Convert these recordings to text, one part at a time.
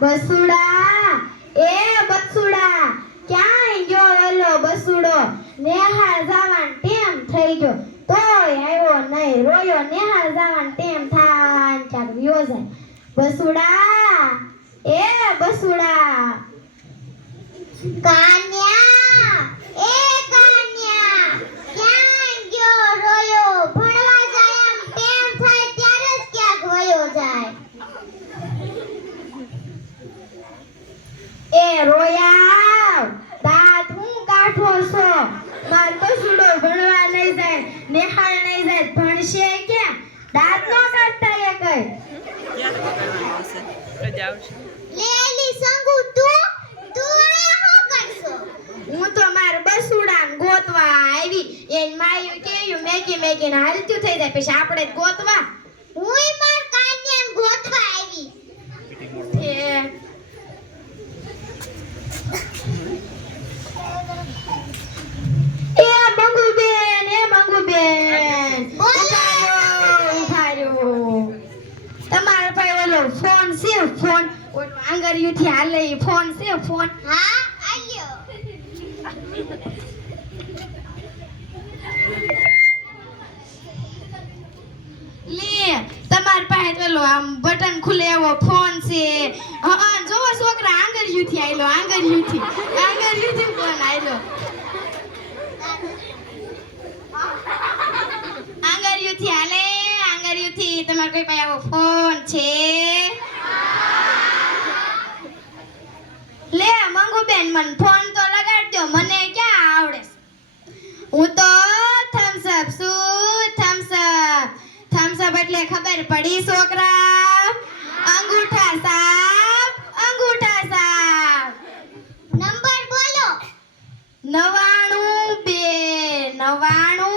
બસુડા એ બસુડા ક્યાં ગયો ઓલો બસુડો નેહાળ જવાન ટેમ થઈ ગયો તોય આવ્યો નહીં રોયો નેહાળ જવાન ટેમ થાન ચાર વ્યો જાય બસુડા એ બસુડા કાન્યા એ કાન્યા ક્યાં ગયો રોયો ભણવા જાય એમ ટેમ થાય ત્યારે જ ક્યાંક વયો જાય એ રોયા દાંત હું કાઠો છો માર બસુડો ભણવા નહીં જાય નેહાળ નહીં જાય ભણશે કે દાંત નો કાઢતા એ કઈ લેલી સંગુ તું આયા હું કરશો હું તો માર બસુડાન ગોતવા આવી એન માયું કેયું મેગી ને હાલતું થઈ જાય પછી આપણે ગોતવા હુંય માર કાન્યાન ગોતવા આવી ફોન છે ફોન ઓલો આંગળીયું થી હાલે ફોન છે ફોન હા આલ્યો લે તમાર પાસે પેલો આમ બટન ખુલે એવો ફોન છે હા જોવો છોકરા આંગળીયું થી આલ્યો આંગળીયું થી ફોન આલ્યો આંગળીયું થી હાલે આંગળીયું થી તમાર કોઈ પાસે આવો ફોન છે લે મંગુબેન મન ફોન તો લગાડજો મને ક્યાં આવડે હું તો થમ્સ અપ એટલે ખબર પડી છોકરા અંગૂઠા સાપ નંબર બોલો 99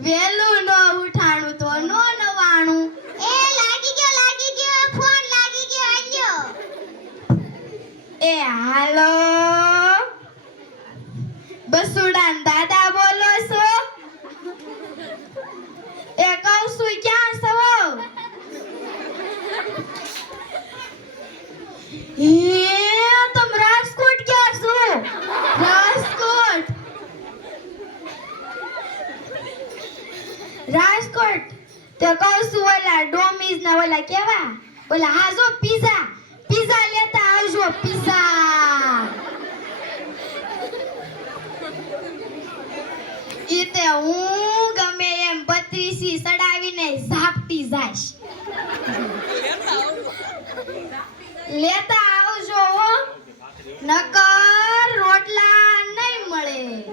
વેલું નો ઉઠાણું તો નો 99 એ લાગી ગયો ફોન લાગી ગયો આલ્યો એ હાલો બસુડાન દાદા બોલો છો એ કહું છું ક્યાં છો એ તમ રાજકોટ ક્યાં છો રાજકોટ તે કહું છું ઓલા ડોમીઝ ના ઓલા કેવા ઓલા હા જો પિઝા લેતા આવજો પિઝા ઈતે હું ગમે એમ 32 સડાવીને ઝાપટી જાઈશ લેતા આવજો નકર રોટલા નહીં મળે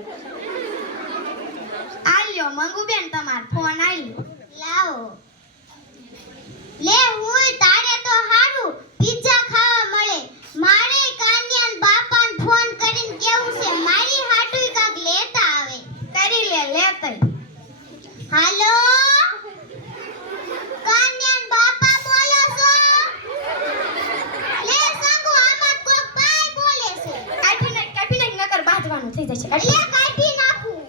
આલ્યો મંગુબેન તમાર ફોન આલ્યો લાવો લે હુંય તારે તો હારું પિઝા ખાવા મળે મારે કાન્યાન બાપાન ફોન કરીને કેવું છે મારી હાટુય કાક લેતા આવે કરી લે લેતય હાલો કાન્યાન બાપા બોલો છો લે સંગુ આમાં કોક ભાઈ બોલે છે કાપી નાખ નકર બાજવાનું થઈ જશે લે કાપી નાખું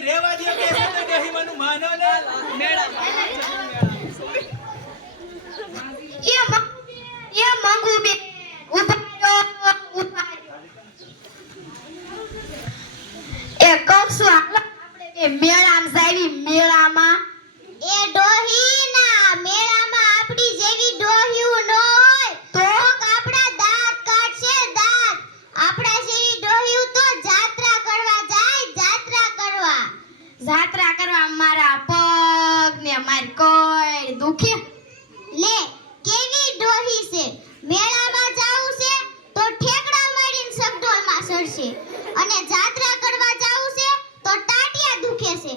રેવા દો કે સતે દેહીમાનું માનો ને મેળા એ મંગુબે ઉભાયો એ કોક્ષો આપણે બે મેળામાં જાવી મેળામાં એ ડોહીના મેળામાં આપડી જેવી ડોહીયું ન હોય તો આપડા દાંત કાઢશે દાંત આપડા જેવી ડોહીયું તો જાત્રા કરવા જાય જાત્રા કરવા મારા પગ ને મારી કોઈ દુખે લે કેવી ડોહી છે મેળામાં જાવું છે તો ઠેકડા મારીને સગડોળમાં ચડશે અને જાત્રા કરવા જાવું છે તો ટાટિયા દુખે છે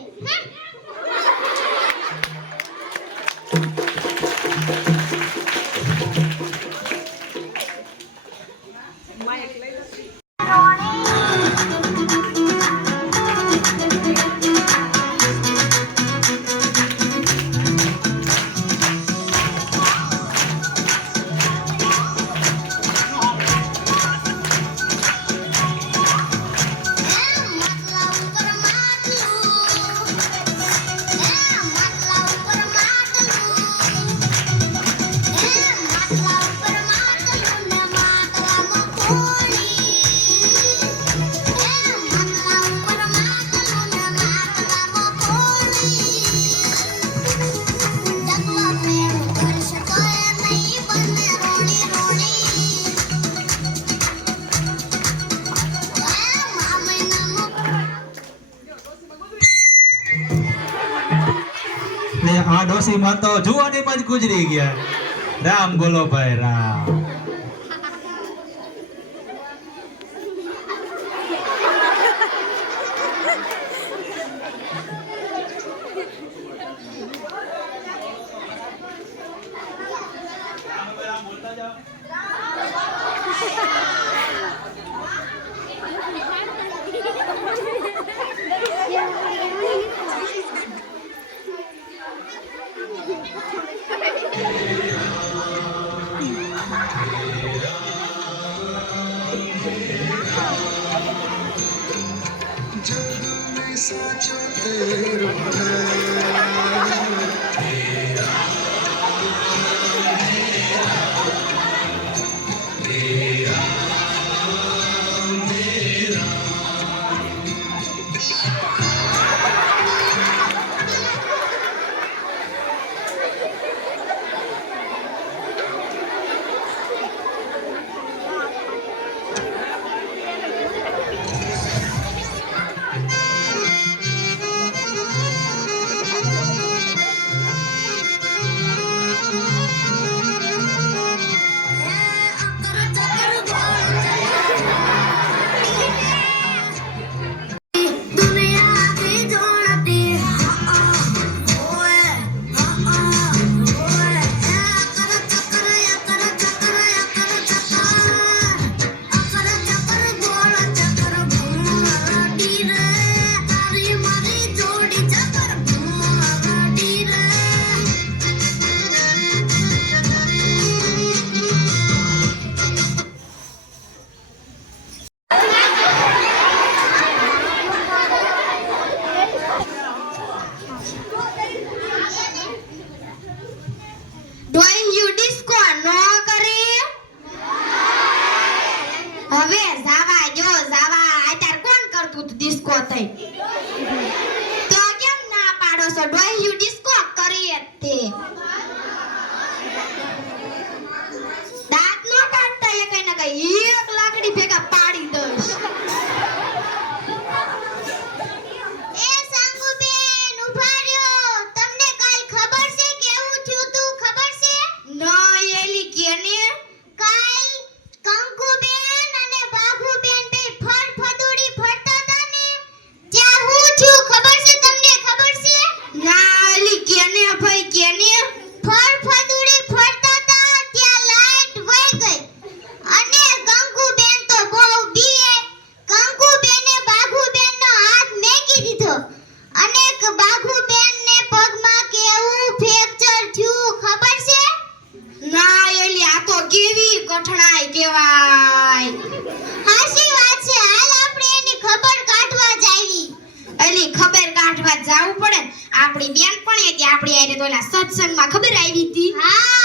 ડોસીમાં તો જુવાનીમાં જ ગુજરી ગયા. રામ બોલો ભાઈ રામ. ડોઈંગ યુ ડિસ્કો નો કરે હવે જાવા જો જાવા આતાર કોણ કરતું તું ડિસ્કો થઈ તો કેમ ના પાડો છો ડોઈંગ યુ ડિસ્કો કરી તે દાંત નો કાઢતા એ કઈ ના કઈ એક લાકડી ભેગા પાડી દઈશ એ સંગુબેન ઉભા રહ્યો તમને કાઈ ખબર છે કેવું થયું તું ખબર છે ના એલી કેને કાલ કંકુબેન અને બાઘુબેન બે ફડફડોડી ફરતા હતા ને ત્યાં હું થયું ખબર છે તમને ખબર છે ના એલી કેને ભાઈ કેને ફડફડોડી ફરતા હતા ત્યાં લાઈટ વહી ગઈ અને કંકુબેન તો બહુ બીએ કંકુબેને બાઘુબેનનો હાથ મેકી દીધો અને બાઘુબેનને પગમાં કેવું ફ્રેક્ચર થયું ખબર છે ના એલી આ તો કેવી કઠણાઈ કહેવાય હાસી વાત છે હાલ આપણે એની ખબર કાઢવા જાવી એલી ખબર કાઢવા જાવું પડે આપણી બેન પણ હતી આપણી આરે તો ઓલા સત્સંગમાં ખબર આવી હતી હા